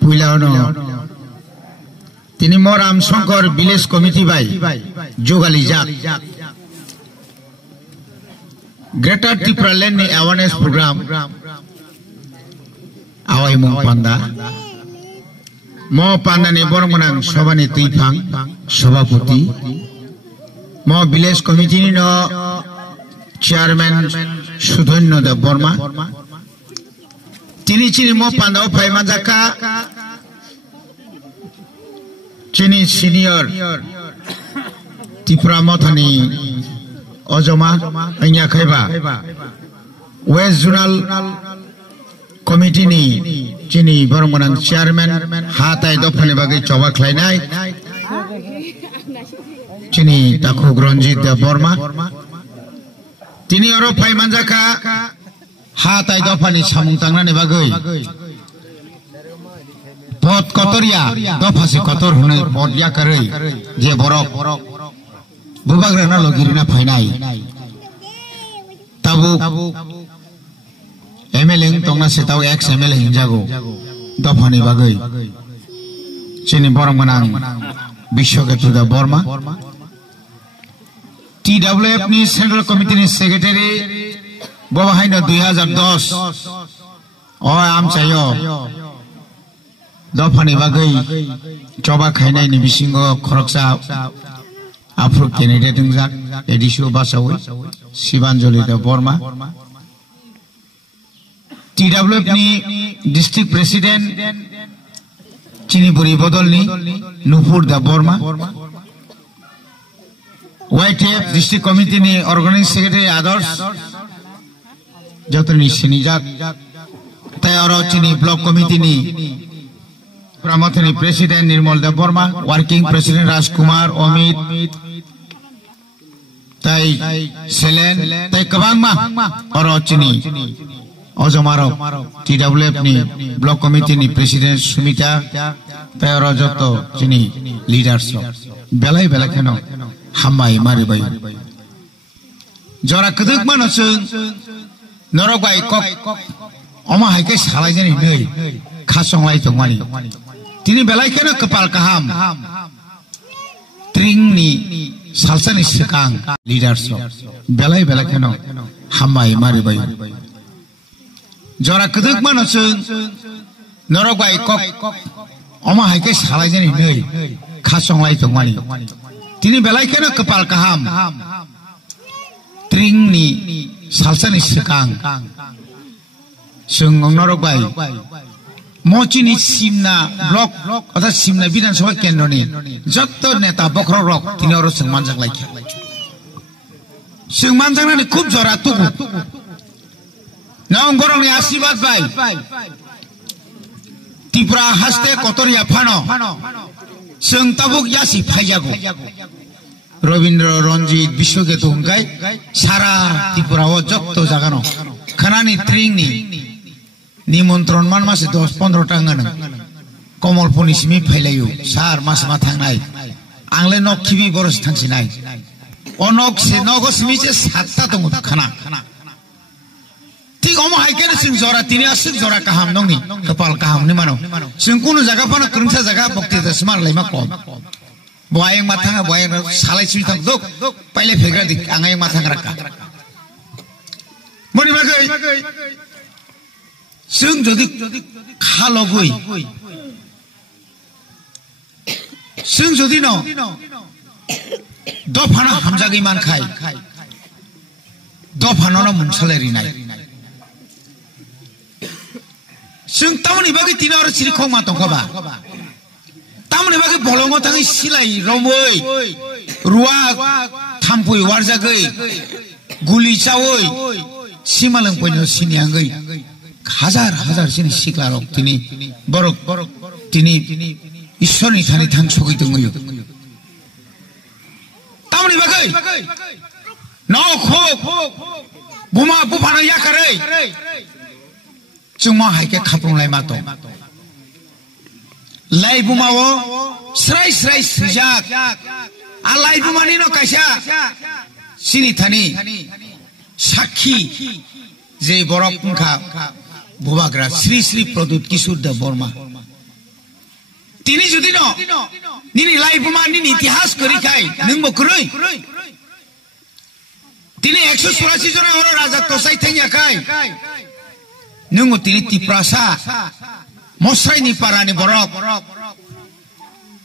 पुइलानो तिनी मोराम Shankar village committee बाई जोगाली जाक greater Tripura land awareness programme आवाई मो पांदा मो पांदा ने बरमनां सभानि तैफां सभापति मो विलेज कमिटी नि चेयरमैन सुधन्य देव बर्मा तिनी चिनी मो पांदा फाइमाजाका चिनी सीनियर त्रिपुरा मथानी अजमा अइया खैबा वेस्ट जोनल कमिटी नि चिनी बरमनां चेयरमैन हाताय दफानि बागै चबा खलायनाय चिनी ताखुक रंजित देव बर्मा तिनी अरो फाइमानजाका हाताय दफानि सामुं तांनानि बागै पद कतरिया दफासे कतर होने पद याकरै जे बरक बुबाग्राना लगिरिना फाइनाय ताबु एमएलए तंगना सेताव एक्स एमएलए हिंजागो दफानि बागै चिनी बरमनां विश्वकेतु देव बर्मा TWF नि सेंट्रल कमिटी नि सेक्रेटारी बहायनो 2010 अ आमचायो दफानि बागै चबा खायनायनि बिसिङाव खरकसा आफ्रो कैंडिडेट जाक एडिसु बासावै शिवांजलि देव बर्मा TWF नि डिस्ट्रिक्ट प्रेसिडेंट चिनीपुरी बदलनि नुपुर देव बर्मा YTF डिस्ट्रिक्ट कमिटी नि ऑर्गेनाइजिंग सेक्रेटरी आदर्श जतनी सिनिजाक तयारो चिनी ब्लॉक कमिटी नि प्रमथनी प्रेसिडेंट निर्मल देव बर्मा वर्किंग प्रेसिडेंट राजकुमार अमित तै सेलेन तै कबांगमा और चिनी अजमारो TWF नि ब्लॉक कमिटी नि प्रेसिडेंट सुमिता तयारो जतो चिनी लीडर्स बेलाय बेलाखेनो हामाय मारिबाय जरा कदक मानस नरगाय कक अमा हायके सालायजेनि नै खासंलाय दंमानि तिनी बेलायखेनो कपाल काहाम ट्रिंनि सालसानि सिकां लीडर्स बेलाय बेलायखेनो हामाय मारिबाय जरा कदक मानस नरगाय कक अमा हायके सालायजेनि नै खासंलाय दंमानि तिनी बेलायखेनो कपाल काहाम ट्रिंनि सालसानि सिकां जों नरगाय मोचिनी सिमना ब्लॉक अर्थात सिमना विधानसभा केंद्रनि जत्त नेता बख्र रक तिनी अरो संमानजाक लायखे संमानजाकनानै खूब जरा तुगु नाव गरंनि आशीर्वाद बाय त्रिपुरा हास्ते कतरिया फानो जों ताबुक यासि फाइजागो रविंद्र रंजित विश्वकेतु हुंकाय सारा त्रिपुराव जत्त जागानो खानानि ट्रिंनि निमंत्रण मान मासे 10-15 टांगानो कमलपुरनि सिमि फाइलायो सार मास मा थांनाय आंले नखिबि बरस थांसिनाय अनक से नगसमि जे 7टा दङ खाना ठीक अम हायकेनो जों जरा तिनि आसिक जरा काहाम नंनि कपाल काहाम नि मानो जों कुनु जागा फाना करंसा जागा बक्ति दसमार लायमा कम बहायं मा थाङा बहायं सालायसि थां दक पाइले फेग्रा दिक आङाय मा थांग्रा का मनि बागै जों जदि खालगै जों जदि न दफाना हामजागै मानखाय दफानानो मोनसालायरिनाय जों टाउननि बागै तिना आरो सिरि खमा दंखाबा टाउननि बागै बलंग थाङै सिलाय रमै रुवा थामपुय वारजागै गुलि चावै सिमालंग पयनो सिनियागै हजार हजार सिनि सिक्लारक तिनी बरक तिनी ईश्वरनि थानि थां सगै दङयो टाउननि बागै नखो बुमा बुफानो याकारै जों मा हायके खाफ्लंलाय मा दं लाइ बुमावो स्राय स्राय सिजाक आ लाइ बुमानि न कायसा सिनि थानि साखी जे बरक उनखा बुबाग्रा श्री श्री प्रदुत किशोर देव बर्मा तिनी जुदि न निनि लाइफमा निनि इतिहास करिखाय नोंबो करै तिनी 184 जन हर राजा तसाय थैयाखाय नोंबो तिनी तिप्रासा मस्रायनि पारानि बरक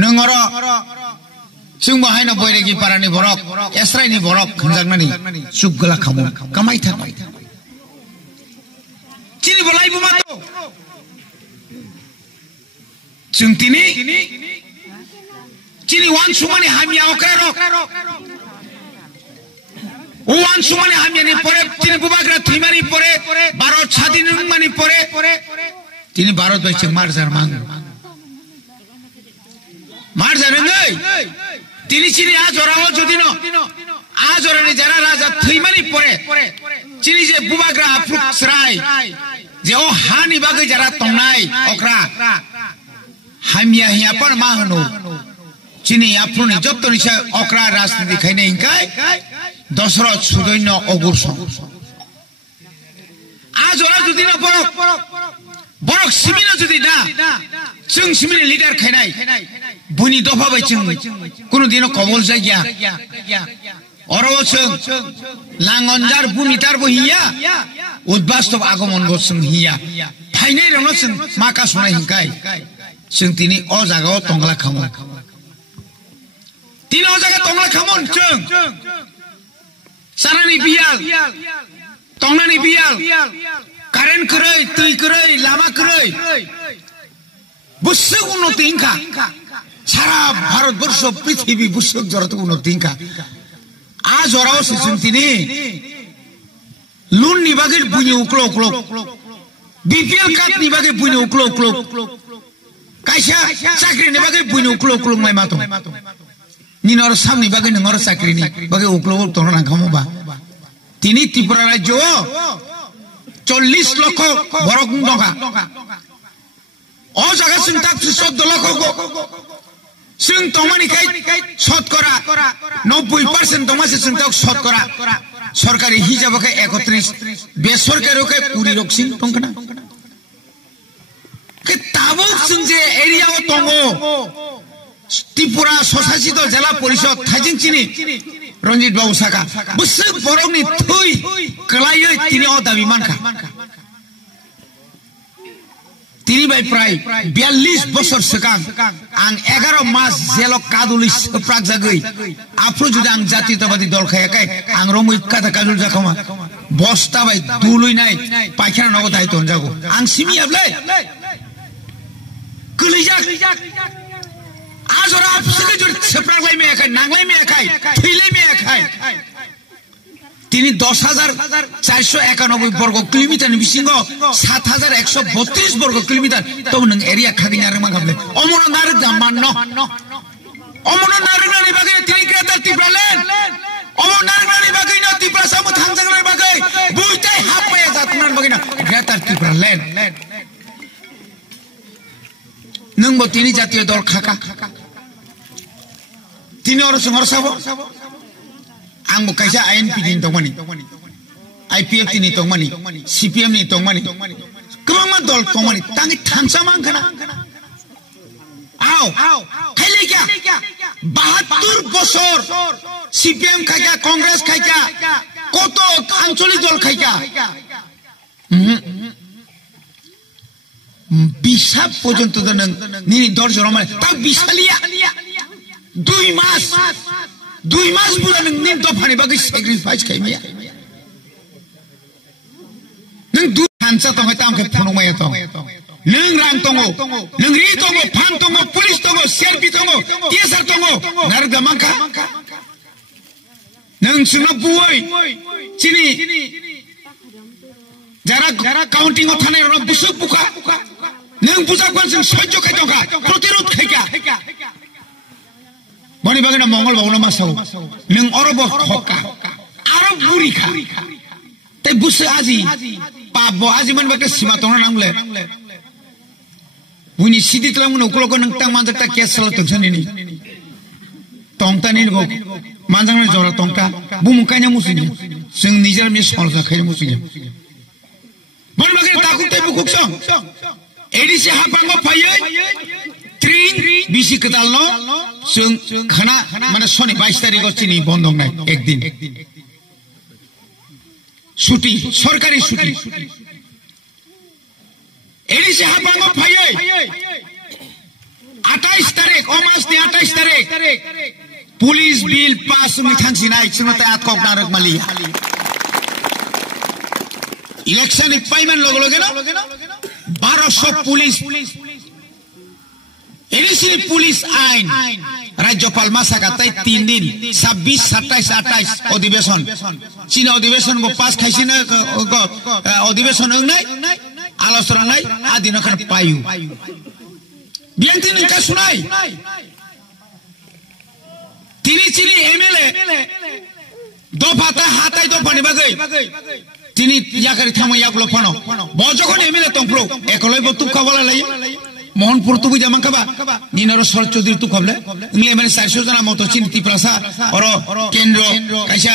नोंगर जों बाहायना बैरागि पारानि बरक एस्रायनि बरक खनजागनानि सुगला खामो कामाय थाबाय तिनी बलायबो मातो जों तिनी वान सुमानि हामिया अक्रारक वान सुमानि हामियानि परे तिनी बुबाग्रा थैमानि परे भारत स्वाधीन मानि परे तिनी भारत बायजों मारजार मारजारङै तिनी चिनि आजराव जुदि न आजरानि जारा राजा थैमानि परे चिनि जे बुबाग्रा आफुक्सराय जे ओ हानि बागै जारा तंनाय अक्रा हामिया हिया पण मा होनो चिनि आफुनि जत्तनि सा अक्रा राजनीति खायने हिंखाय दशरथ सुदैन्य अगुरसं आजरा जुदि न बरक सिमिना जुदि ना जों सिमिनि लिडार खायनाय बुनि दफा बाय जों कुनु दिनो कबल जायगा अरव जों लांगनजार बुमितार बहिया उद्बास्तव आगमन गोसं हिया फाइनाय रनो जों माका सुनाय हिंखाय जों तिनि अ जागायाव तंगला खामो तिनि अ जागा तंगला खामोन जों सारानि बियाल तंनानि बियाल कारेन्ट करै दै करै लामा करै बुसुक उन्नति हिंखा सारा भारतवर्ष पृथ्वी बुसुक जरत उन्नति हिंखा आ जराव जों तिनि लुननि बागै बुनि उक्लो उक्लो बीपीएल कार्डनि बागै बुनि उक्लो उक्लो कायसा साख्रिनि बागै बुनि उक्लो उक्लो माय मातो निनर सामनि बागै नंगर साख्रिनि बागै उक्लो उक्लो नांखामोबा तिनि त्रिपुरा राज्य 40 लक्ष बरक दंगा अ जागा जों ता 14 लक्ष जों तमानिखाय शतकरा 90% दमासे जों ता शतकरा सरकारि हिसाबखाय 31 बेसरकारिखाय 20 लक्षसिम दंखना के ताबो जों जे एरियाव दङो त्रिपुरा ससासित जिल्ला परिषद थाइजिंचिनि रंजित बाबू साका बुसुक बरकनि थै कलायै तिनि अ दाबि मानखा तिनि बाय प्राय 42 बोसोर सिगां आं 11 मास जेलक कादुलि सप्राक जागै आफ्रु जुदि आं जातीयतावादी दल खायाखै आं रमै काथा कादुल जाखमा बस्ता बाय दुलुइनाय पायखाना नगो दायित्व जागो आं सिमियाबले कलैजाक आजरा फिसके जुदि सप्राकलाय मेयाखै नांलाय मेयाखै थैलाय मेयाखै तिनि 10,491 वर्ग किलोमीटर बिसिंग 7,132 वर्ग किलोमीटर तो नों एरिया खागिन आरो मा गाबले अमन नार जामान अमन नारनानि बागै तिनि ग्रेटार त्रिपुरालेण्ड अमन नारनानि बागै न त्रिपुरा सामु थांजांनानि बागै बुइताय हापया जातनानि बागै न ग्रेटार त्रिपुरालेण्ड नोंबो तिनि जातीय दल खाका तिनि अर संहर साबो आंबो कायसा आईएनपी नि दंमानि आईपीएफ नि दंमानि सीपीएम नि दंमानि गोबां दल दंमानि तांनि थांसा मांखना आव खायले क्या 72 बছর सीपीएम खायका कांग्रेस खायका कत आंचलिक दल खायका बिसाब पर्यन्त नों निनि दल जरमा ता बिसालिया 2 मास बुला नोंनि दफानि बागै सेक्रिफाइस खायमिया नों दु हानसा दङ तामखे फनमाया दङ नों रां दङ नों रि दङ फान दङ पुलिस दङ सेरपि दङ टिएसआर दङ नार गमांखा नों सुनो बुय चिनि जारा काउंटिंग थानाय रन बुसुक बुखा नों बुजाकवान जों सह्य खायदोखा प्रतिरोध खायका बनि बागैना मंगल बावना मासाव नों अरब खका आरो बुरिखा ते बुस आजि पाब आजि मन बाके सीमा तंना नांले बुनि सिदि तलां मन उकलको नों तां मानजता केस सल तंसनिनि तंतानि गो मानजांनि जरा तंता बुमुकायना मुसिनि जों निजार मि सल जाखायना मुसिनि bon bagi takut tebu kuksong edisi hapango paye tring bisi ketalno sung khana mane soni 22 তারিখ chini bondong nai ekdin ছুটি সরকারি ছুটি edisi hapango paye 28 তারিখ omasni 28 তারিখ পুলিশ বিল পাস মিথাংসি নাই চিনতে আতকক নারক মালিয়া ইলেকশন পাইমান লগে লগে না 1200 পুলিশ এডিসি পুলিশ আইন রাজ্যপাল মাসাকাতাই 3 দিন 26 27 28 অধিবেশন চীনা অধিবেশন গো পাস খাইছি না অধিবেশন নাই আলোচনা নাই আদিন খান পায়ু বিএনপি নিকা শুনাই তিনি চিনি এমএলএ দফাতে হাতাই দফানি বাগৈ তিনি ইয়াকারি থামাই ইয়াকলো ফনো ব যখন এমএলএ তংপ্রো একলাই বতু খাবলা লাই মোহনপুর তুবু জামান খাবা নিনর সর চৌধুরী তু খাবলে ইংলে মানে 400 জন মতো চিনি ত্রিপুরা আর কেন্দ্র কাইসা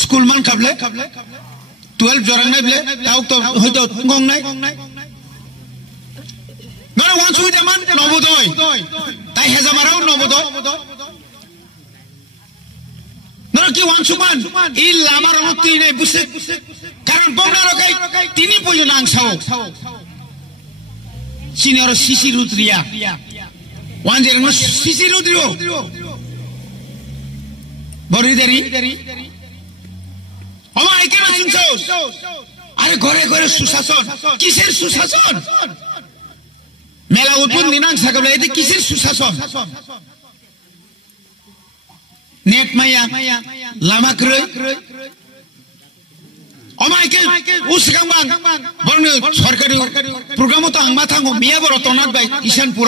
স্কুল মান খাবলে 12 জরাং নাই বলে তাও তো হয়তো গং নাই নরে ওয়ান সুই জামান নবোদয় তাই হেজামারাও নবোদয় নরে কি ওয়ান সুমান এই লামার অনুমতি নাই বুঝে কারণ বংলার কাই তিনি পয়জন আংসাও সিনিয়র সিসি রুদ্রিয়া ওয়ান জের সিসি রুদ্রিও বরিদারি ওমা একেনা শুনছো আরে ঘরে ঘরে সুশাসন কিসের সুশাসন মেলা উৎপন্ন দিনাং সাকলে এতে কিসের সুশাসন নেট মাইয়া লামা ক্রয় অমাইকে উসকাংবাং বরং সরকারি প্রোগ্রামও তো আংমা থাঙ্গো মিয়া বড় তনাত বাই ঈশানপুর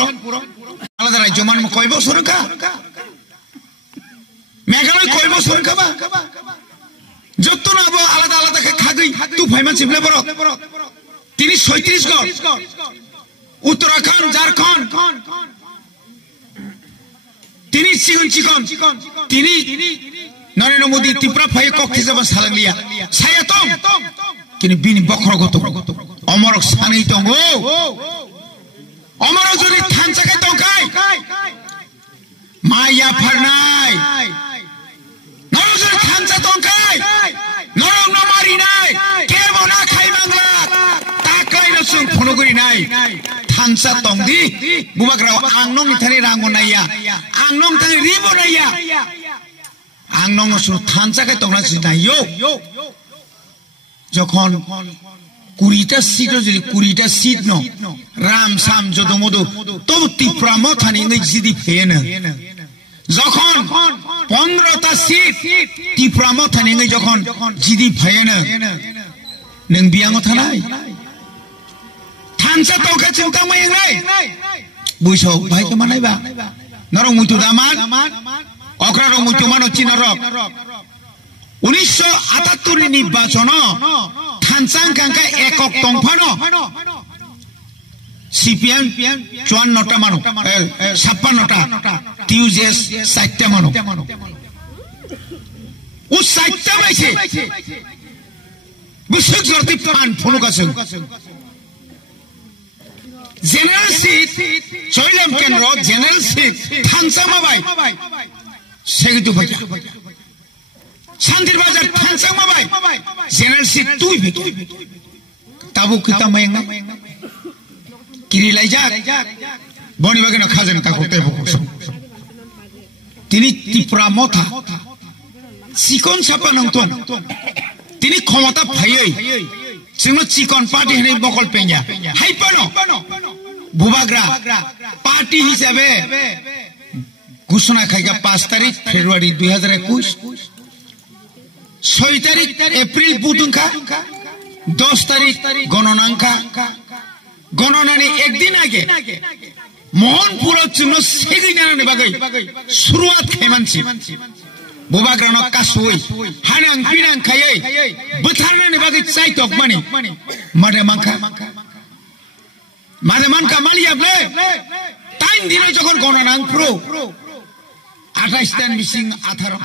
আলাদা রাজ্য মান কয় বছর কা মেঘালয় কয় বছর খাবা যত না আলাদা আলাদা খাগৈ তু ফাইমান চিপলে বড় তিনি 37 গড় उत्तराखंड झारखंड তিনি চিকন তিনি নরেন্দ্র মোদী ত্রিপুরা ফাই কক্ষে যাব সালাংলিয়া সায়াতম কিন্তু বিনি বখরগত অমরক সানেই দङ অমর যদি থানচাকাই দংকাই মায়া ফারনাই নর যদি থানচা দংকাই নরং নমারি নাই কেবো না খাই বাংলা তাকাই রসুন ফনগরি নাই থানচা দংদি বুবাগ্রাও আংনং ইথানি রাঙ্গো নাইয়া আংনং তানি রিবো নাইয়া আংনং নসু থানচাকাই দংনা সিনাইও যখন 20টা সিট যদি 20টা সিট ন রাম সাম যদমদু তবু ত্রিপুরা মথানি নই জিদি ফেনে যখন 15টা সিট ত্রিপুরা মথানি নই যখন জিদি ফেনে নং বিয়াঙ্গ থানাই থানচা তকা চিন্তা মাই নাই বুইছো ভাই কে মানাইবা নরং মুতু দামান অকরা রং মুতু মানো চিনরক 1978 নির্বাচন থানচাং কাঙ্কা একক টংফানো সিপিএম 54টা মানো 56টা টিউজেস 60টা মানো ও 60টা বাইছে বুসুক জরতি ফান ফনুকাসং জেনারেল সিট চৈলাম কেন্দ্র জেনারেল সিট থানচা মাবাই সেগিতু ভাজা শান্তির বাজার থানচা মাবাই জেনারেল সিট তুই বিকি তাবু কিতা মাইনা কিরি লাইজা বনি বাগে না খাজেন তা করতে বকছ তিনি ত্রিপুরা মথা চিকন সাপা নংতন তিনি ক্ষমতা ফাইयै जोंनो चिकन पार्टी हनै बकल पेंजा हाइपानो बुबाग्रा पार्टी हिसाबे घोषणा खाइगा 5 तारिख फेब्रुआरी 2021 6 तारिख एप्रिल बुधुंखा 10 तारिख गणनांका गणनानि एक दिन आगे मोहनपुर जोंनो सेगिनानि बागै शुरुआत खायमानसि बुबाग्रानो कासुय हानां पिनां खायै बोथारनानि बागै चाइतक माने मादे मानका मालियाबले टाइम दिनै जखन गणनां प्रो 28 दान बिसिं 18